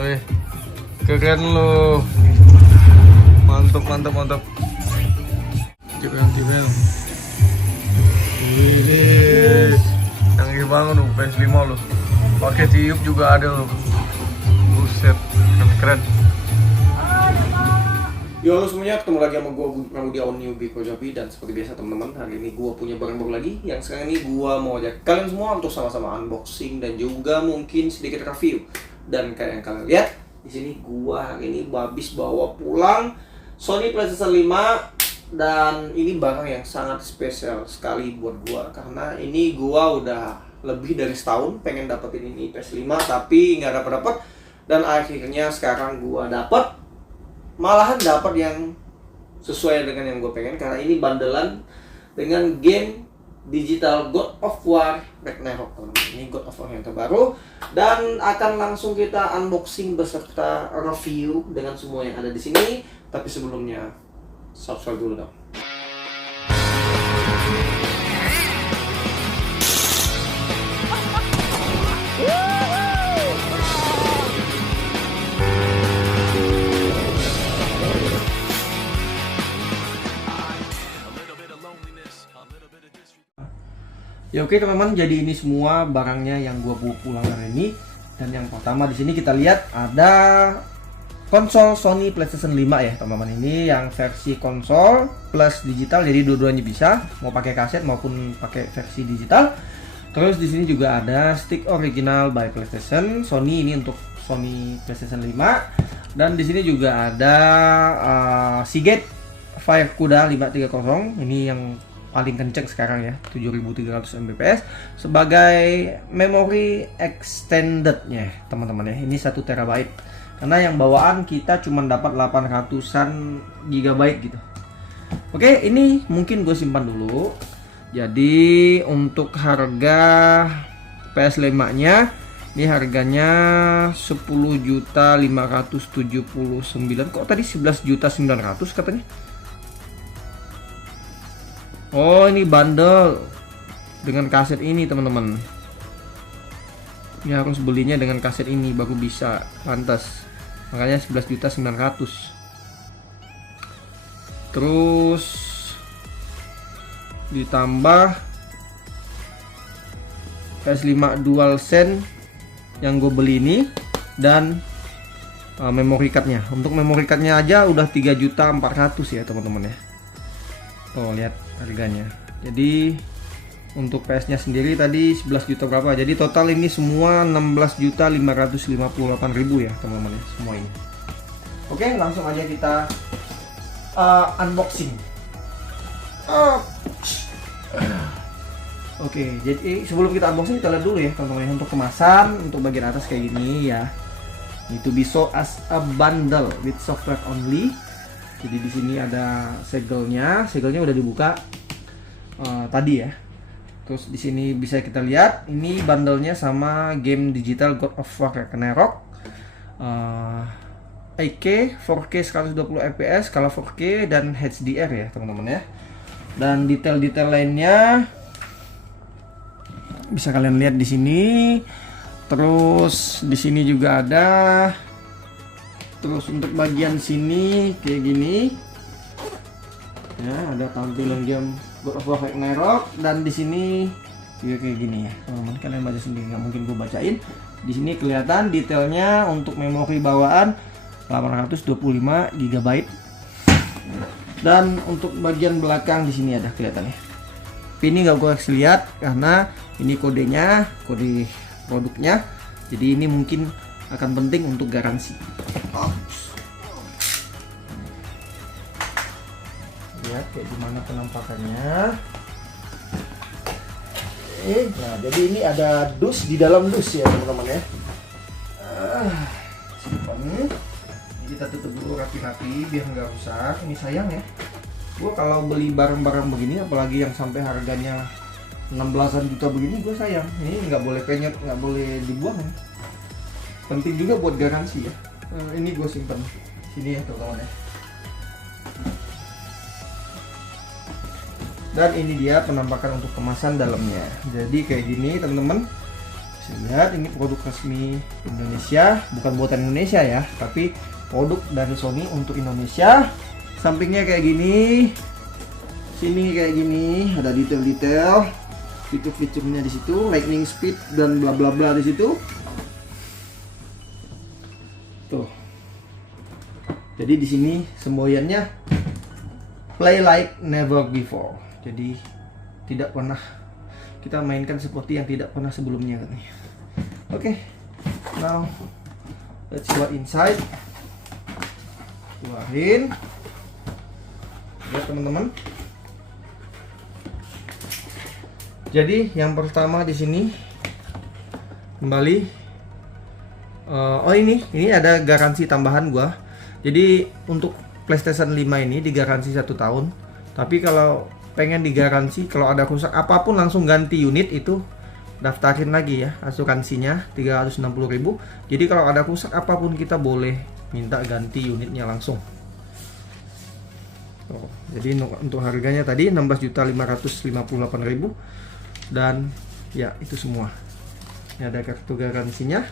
Oke, keren lo. Mantap, mantap, mantap. Keren. Wih, canggih banget lo, PS5 lo. Pakai tiup juga ada lo. Buset, keren. Yo, halo semuanya, ketemu lagi sama gue Ramudi Awan Newbie Kojabi. Dan seperti biasa teman-teman, hari ini gue punya barang baru lagi. Yang sekarang ini gue mau ajak kalian semua untuk sama-sama unboxing dan juga mungkin sedikit review. Dan kayak yang kalian lihat di sini, gue hari ini habis bawa pulang Sony PlayStation 5. Dan ini barang yang sangat spesial sekali buat gue, karena ini gue udah lebih dari setahun pengen dapetin ini PS5 tapi nggak dapet. Dan akhirnya sekarang gue dapet, malahan dapat yang sesuai dengan yang gue pengen, karena ini bandelan dengan game digital God of War Ragnarok. Ini God of War yang terbaru, dan akan langsung kita unboxing beserta review dengan semua yang ada di sini. Tapi sebelumnya subscribe dulu dong. Ya oke teman-teman, jadi ini semua barangnya yang gua bawa pulang hari ini. Dan yang pertama di sini kita lihat ada konsol Sony PlayStation 5 ya teman-teman. Ini yang versi konsol plus digital, jadi dua-duanya bisa, mau pakai kaset maupun pakai versi digital. Terus di sini juga ada stick original by PlayStation Sony, ini untuk Sony PlayStation 5. Dan di sini juga ada Seagate Firecuda 530, ini yang paling kenceng sekarang ya, 7300 Mbps sebagai memori extendednya teman-teman ya. Ini 1 TB, karena yang bawaan kita cuma dapat 800-an GB gitu. Oke, ini mungkin gue simpan dulu. Jadi untuk harga PS5 nya ini harganya 10.579.000. Kok tadi 11.900.000 katanya? Oh, ini bundle dengan kaset ini teman-teman. Ini harus belinya dengan kaset ini baru bisa, pantas. Makanya 11.900.000. Terus ditambah PS5 DualSense yang gue beli ini, dan memory cardnya. Untuk memory cardnya aja udah 3.400.000 ya teman-teman ya. Tuh lihat harganya. Jadi untuk PS nya sendiri tadi 11 juta berapa, jadi total ini semua 16.558.000 ya teman-teman ya, semua ini. Oke, langsung aja kita unboxing. Oke, jadi sebelum kita unboxing kita lihat dulu ya teman-teman, untuk kemasan untuk bagian atas kayak gini ya. Itu be sold as a bundle with software only. Jadi di sini ada segelnya udah dibuka tadi ya. Terus di sini bisa kita lihat ini bundlenya sama game digital God of War Ragnarok, 8K, 4K 120 fps, kalau 4K dan HDR ya teman-teman ya. Dan detail-detail lainnya bisa kalian lihat di sini. Terus di sini juga ada. Terus untuk bagian sini kayak gini ya, ada tampilan game God of War Ragnarok. Dan di sini juga kayak gini ya teman-teman, kalian baca sendiri, nggak mungkin gue bacain. Di sini kelihatan detailnya untuk memori bawaan 825 GB. Dan untuk bagian belakang di sini ada kelihatan ya. Ini nggak gue kasih lihat karena ini kodenya, kode produknya. Jadi ini mungkin akan penting untuk garansi. Lihat kayak gimana penampakannya. Nah, jadi ini ada dus di dalam dus ya teman-teman ya. Simpan. Ini kita tutup dulu rapi-rapi biar nggak rusak. Ini sayang ya. Gua kalau beli barang-barang begini, apalagi yang sampai harganya 16-an juta begini, gue sayang. Ini nggak boleh penyet, nggak boleh dibuang ya. Penting juga buat garansi ya. Ini gue simpen sini ya teman-teman ya. Dan ini dia penampakan untuk kemasan dalamnya. Jadi kayak gini teman-teman, bisa Bisa lihat ini produk resmi Indonesia, bukan buatan Indonesia ya, tapi produk dari Sony untuk Indonesia. Sampingnya kayak gini, sini kayak gini, ada detail-detail, fitur-fiturnya di situ, lightning speed dan bla bla bla di situ. Tuh. Jadi di sini semboyannya play like never before. Jadi tidak pernah kita mainkan seperti yang tidak pernah sebelumnya katanya. Oke. Now let's go inside. Keluarin. Lihat teman-teman. Jadi yang pertama di sini kembali. Oh ini ada garansi tambahan gua. Jadi untuk PlayStation 5 ini digaransi 1 tahun. Tapi kalau pengen digaransi kalau ada rusak apapun langsung ganti unit itu daftarin lagi ya asuransinya 360.000. Jadi kalau ada rusak apapun kita boleh minta ganti unitnya langsung. Jadi untuk harganya tadi 16.558.000 dan ya itu semua. Ini ada kartu garansinya.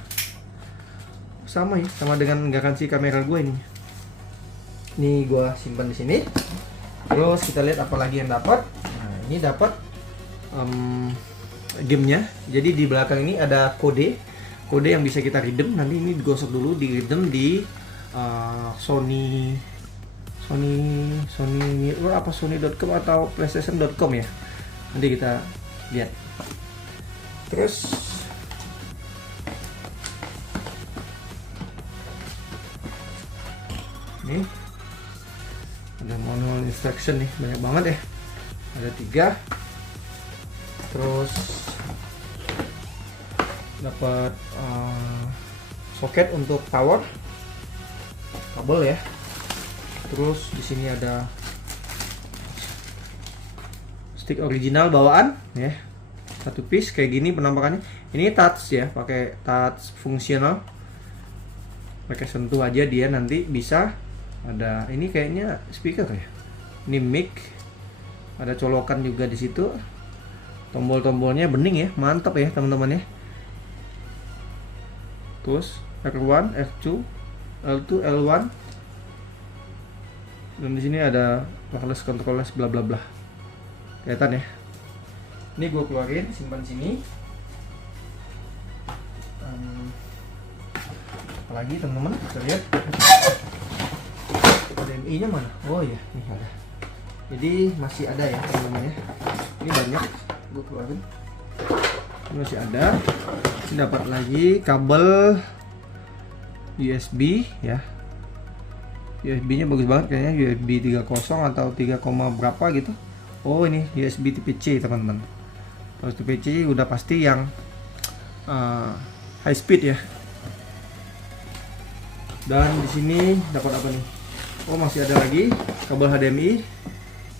Sama ya, sama dengan garansi kamera gue ini. Ini gue simpan di sini. Terus kita lihat apa lagi yang dapat. Nah, ini dapat gamenya. Jadi di belakang ini ada kode yang bisa kita redeem. Nanti ini digosok dulu, di redeem di Sony apa Sony.com atau PlayStation.com ya. Nanti kita lihat. Terus ini ada manual instruction nih, banyak banget ya, ada 3. Terus dapat soket untuk power kabel ya. Terus di sini ada stick original bawaan ya, 1 piece kayak gini penampakannya. Ini touch ya, pakai touch fungsional, pakai sentuh aja dia nanti bisa. Ada ini kayaknya speaker ya. Ini mic. Ada colokan juga di situ. Tombol-tombolnya bening ya, mantap ya teman-teman ya. Terus R1, R2, L2, L1. Dan di sini ada wireless controllers bla bla bla. Kelihatan ya. Ini gue keluarin, simpan sini. Apalagi teman-teman, kita lihat. HDMI nya mana? Oh ya, ini ada. Jadi masih ada ya teman-teman ya. Ini banyak gue keluarin. Ini masih ada. Ini dapat lagi kabel USB ya. USB nya bagus banget kayaknya, USB 3.0 atau 3, berapa gitu. Oh ini USB tipe C teman-teman. Kalau tipe C udah pasti yang high speed ya. Dan di sini dapat apa nih? Oh masih ada lagi kabel HDMI.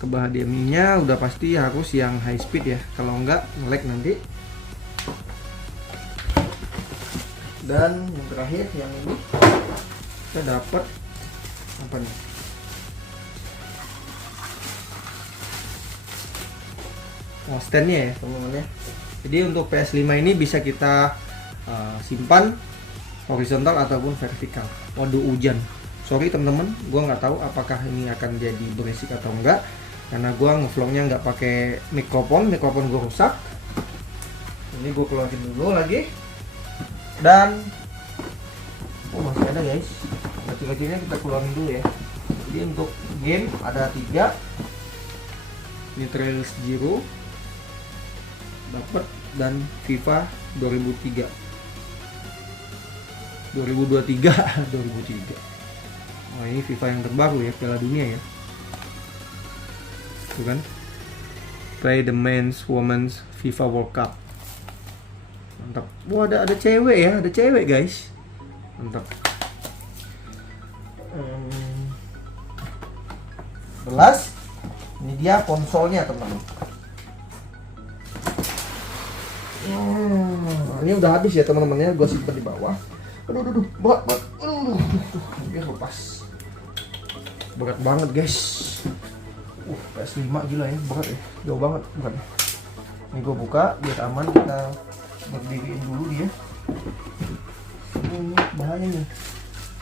Kabel HDMI-nya udah pasti harus yang high speed ya. Kalau enggak nge-lag nanti. Dan yang terakhir yang ini kita dapat apa nih? Oh standnya ya teman-teman ya. Jadi untuk PS5 ini bisa kita simpan horizontal ataupun vertikal. Waduh hujan. Sorry teman-teman, gue nggak tahu apakah ini akan jadi berisik atau enggak, karena gue ngevlognya nggak pakai mikrofon gue rusak. Ini gue keluarin dulu lagi. Dan oh masih ada guys, kecil-kecilnya kita keluarin dulu ya. Jadi untuk game ada 3. Ini Trails Zero dapat dan FIFA 2023 2023. Oh ini FIFA yang terbaru ya, Piala Dunia ya. Tuh kan, play the men's women's FIFA World Cup. Mantap. Wah ada cewek ya, ada cewek guys. Mantap. Belas. Ini dia konsolnya teman-teman. Ini udah habis ya teman-teman ya, gue simpan di bawah. Aduh, berat. Biar lepas. Berat banget guys. PS5 gila ya, berat ya. Jauh banget beratnya. Ini gue buka biar aman, kita berdiriin dulu dia. Ini bahaya nih.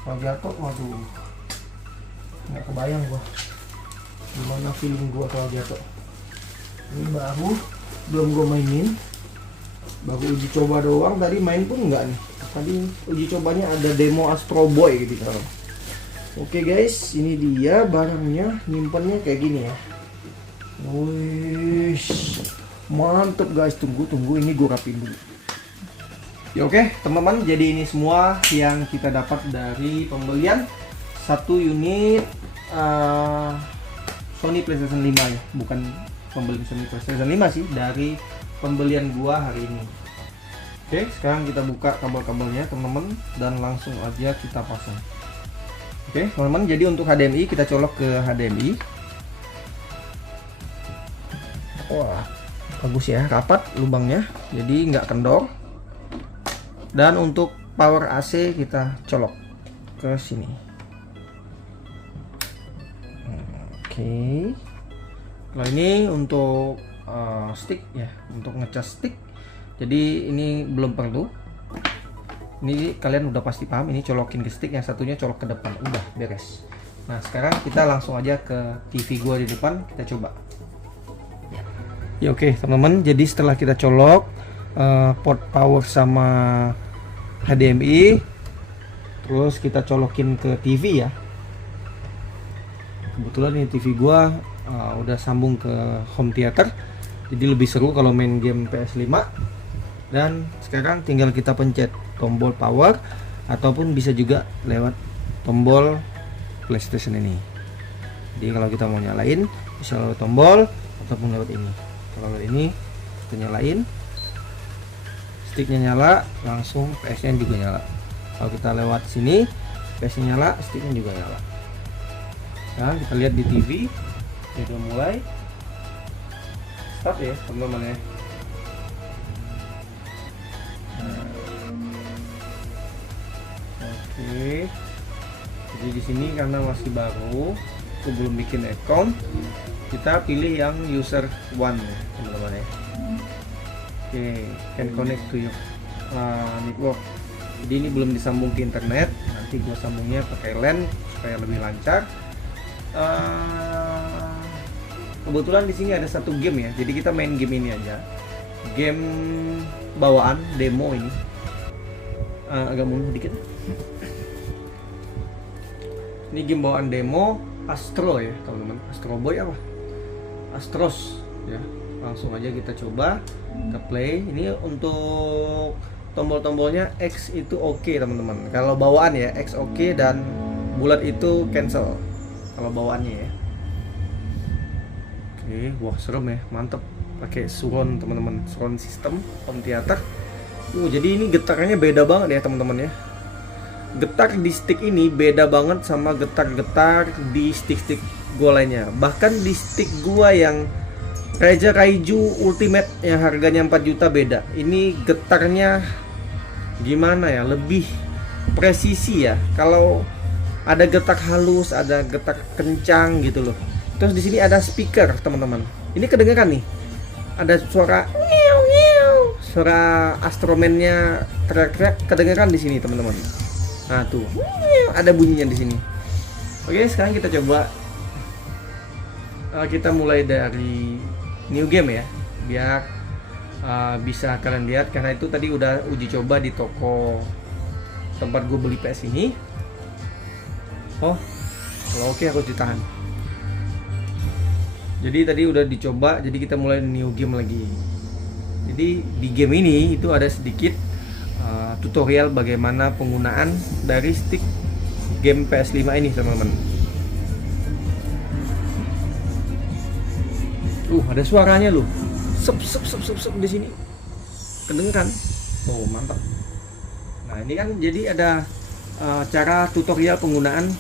Kalau jatuh, waduh, nggak kebayang gua gimana feeling gua kalau jatuh. Ini baru, belum gua mainin, baru uji coba doang. Tadi main pun enggak nih. Tadi uji cobanya ada demo Astro Boy gitu kan. Oke guys, ini dia barangnya, nyimpennya kayak gini ya. Wih, mantep guys. Tunggu ini gue rapin dulu ya. Oke teman-teman, jadi ini semua yang kita dapat dari pembelian satu unit Sony PlayStation 5 ya. Bukan pembelian Sony PlayStation 5 sih, dari pembelian gua hari ini. Oke, sekarang kita buka kabel-kabelnya teman-teman dan langsung aja kita pasang. Oke teman-teman, jadi untuk HDMI kita colok ke HDMI. Wah, bagus ya, rapat lubangnya, jadi nggak kendor. Dan untuk power AC kita colok ke sini. Oke. Kalau ini untuk stick ya, untuk ngecas stick. Jadi ini belum perlu. Ini kalian udah pasti paham, ini colokin ke stick, yang satunya colok ke depan, udah beres. Nah sekarang kita langsung aja ke TV gua di depan, kita coba ya. Oke teman-teman, jadi setelah kita colok port power sama HDMI, terus kita colokin ke TV ya. Kebetulan ini TV gua udah sambung ke home theater, jadi lebih seru kalau main game PS5. Dan sekarang tinggal kita pencet tombol power, ataupun bisa juga lewat tombol PlayStation ini. Jadi kalau kita mau nyalain bisa lewat tombol ataupun lewat ini. Kalau lewat ini kita nyalain, sticknya nyala, langsung PS nya juga nyala. Kalau kita lewat sini, PS nya nyala, sticknya juga nyala. Nah kita lihat di TV, udah mulai start ya teman-teman ya. Oke, jadi di sini karena masih baru, aku belum bikin account, kita pilih yang user one ya teman-teman ya. Oke, can connect to your network. Jadi ini belum disambung ke internet, nanti gua sambungnya pakai LAN supaya lebih lancar. Kebetulan di sini ada satu game ya, jadi kita main game ini aja. Game bawaan demo ini, agak mundur dikit. Ini game bawaan demo Astro ya teman-teman, Astro Boy apa? Astros ya. Langsung aja kita coba ke play. Ini untuk tombol-tombolnya X itu oke teman-teman. Kalau bawaan ya X oke, dan bulat itu cancel kalau bawaannya ya. Oke, wah serem ya, mantep. Pakai surround teman-teman, surround system home theater. Jadi ini getarannya beda banget ya teman-teman ya. Getar di stick ini beda banget sama getar-getar di stick-stick gua lainnya. Bahkan di stick gua yang Raja Raiju Ultimate yang harganya 4 juta beda. Ini getarnya gimana ya? Lebih presisi ya. Kalau ada getar halus, ada getar kencang gitu loh. Terus di sini ada speaker teman-teman. Ini kedengeran nih. Ada suara suara Astroman-nya teriak-teriak, kedengeran di sini teman-teman. Nah tuh, ada bunyinya di sini. Oke, sekarang kita coba. Kita mulai dari new game ya, biar bisa kalian lihat. Karena itu tadi udah uji coba di toko tempat gue beli PS ini. Oh, kalau oke aku ditahan. Jadi tadi udah dicoba, jadi kita mulai new game lagi. Jadi di game ini itu ada sedikit tutorial bagaimana penggunaan dari stick game PS5 ini teman-teman. Ada suaranya loh. Sep di sini. Kedengeran. Oh, mantap. Nah, ini kan jadi ada cara tutorial penggunaan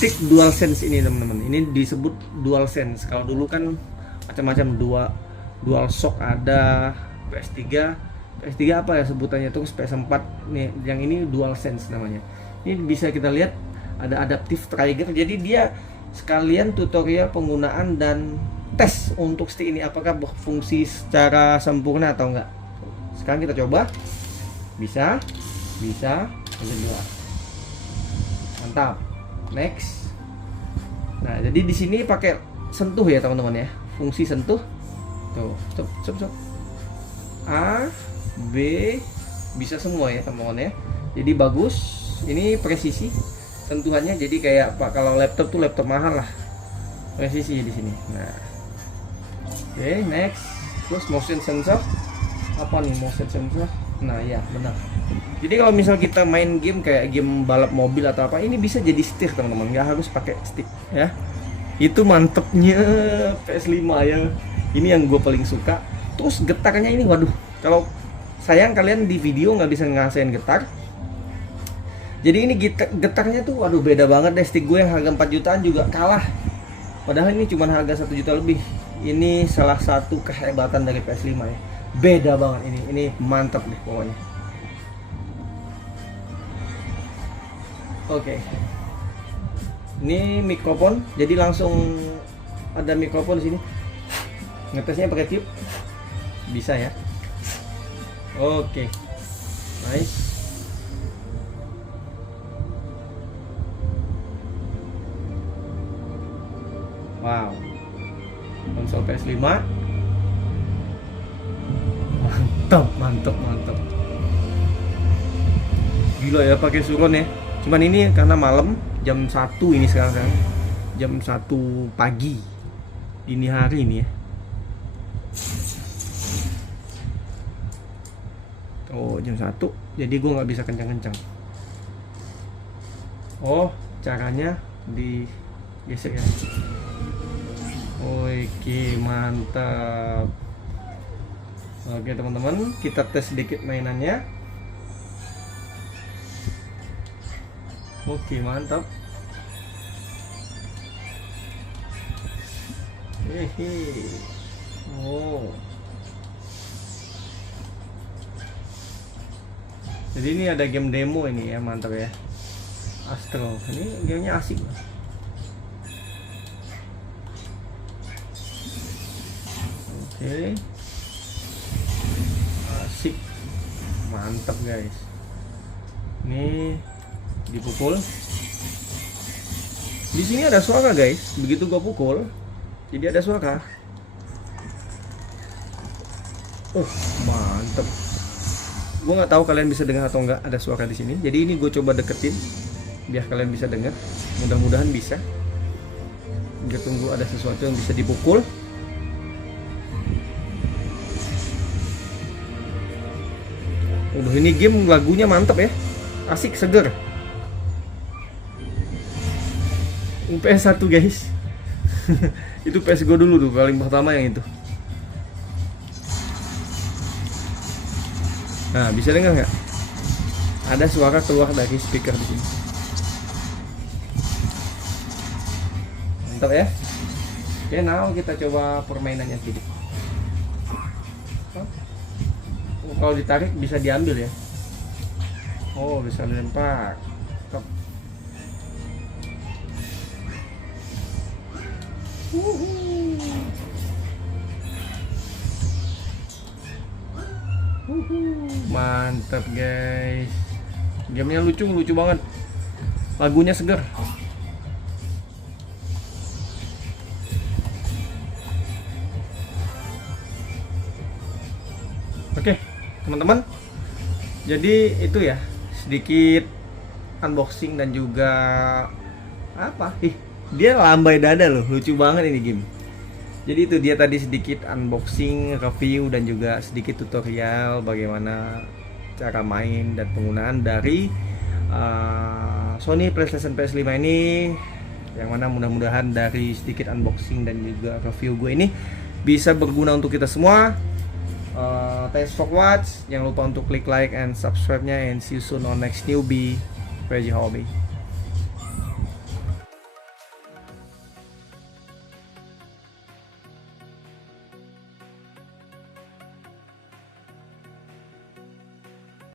stick DualSense ini teman-teman. Ini disebut DualSense. Kalau dulu kan macam-macam, DualShock ada, PS3 apa ya sebutannya, terus PS4 nih, yang ini DualSense namanya. Ini bisa kita lihat ada adaptive trigger, jadi dia sekalian tutorial penggunaan dan tes untuk stick ini apakah berfungsi secara sempurna atau enggak. Sekarang kita coba. Bisa. Yang kedua. Mantap. Next. Nah, jadi di sini pakai sentuh ya teman-teman ya. Fungsi sentuh. Tuh, stop. A, B, bisa semua ya teman-teman ya. Jadi bagus. Ini presisi sentuhannya. Jadi kayak Pak, kalau laptop tuh laptop mahal lah. Presisi di sini. Nah. Oke, next. Terus motion sensor. Apa nih motion sensor? Nah, ya, benar. Jadi kalau misal kita main game kayak game balap mobil atau apa, ini bisa jadi setir teman-teman, nggak harus pakai stick ya. Itu mantepnya PS5 ya. Ini yang gue paling suka. Terus getarnya ini, waduh. Kalau sayang kalian di video nggak bisa ngerasain getar. Jadi ini getarnya tuh, waduh, beda banget deh. Stick gue yang harga 4 jutaan juga kalah. Padahal ini cuma harga 1 juta lebih. Ini salah satu kehebatan dari PS5 ya. Beda banget ini mantap deh pokoknya. Oke. Ini mikrofon, jadi langsung ada mikrofon di sini. Ngetesnya pakai tube. Bisa ya. Oke. Nice. Wow. Konsol PS5. Mantap. Gila ya pakai surround ya. Cuman ini karena malam, jam 1 ini sekarang. Jam 1 pagi. Dini hari ini ya. Oh, jam 1. Jadi gue nggak bisa kencang-kencang. Oh, caranya digesek ya. Oke, mantap. Oke teman-teman, kita tes sedikit mainannya. Oke, mantap. Hehe. Oh. Jadi ini ada game demo ini ya, mantap ya. Astro. Ini gamenya asik. Oke. Asik. Mantap guys. Ini dipukul. Di sini ada suara guys. Begitu gua pukul, jadi ada suara. Mantap. Gua nggak tahu kalian bisa dengar atau enggak ada suara di sini. Jadi ini gue coba deketin biar kalian bisa dengar. Mudah-mudahan bisa. Kita tunggu ada sesuatu yang bisa dipukul. Ini game lagunya mantap ya. Asik, seger. PS1 guys. Itu PS Go dulu tuh paling pertama yang itu. Nah, bisa dengar nggak? Ada suara keluar dari speaker di sini. Mantap ya. Oke, now kita coba permainannya sedikit. Kalau ditarik bisa diambil ya. Oh, bisa dilempar. Stop. Mantap guys. Gamenya lucu banget. Lagunya seger. Oke, teman-teman. Jadi itu ya, sedikit unboxing dan juga apa? Dia lambai dada loh, lucu banget ini game. Jadi itu dia tadi sedikit unboxing, review dan juga sedikit tutorial bagaimana cara main dan penggunaan dari Sony PlayStation PS5 ini. Yang mana mudah-mudahan dari sedikit unboxing dan juga review gue ini bisa berguna untuk kita semua. Thanks for watch. Jangan lupa untuk klik like and subscribe-nya, and see you soon on next newbie Crazy Hobby.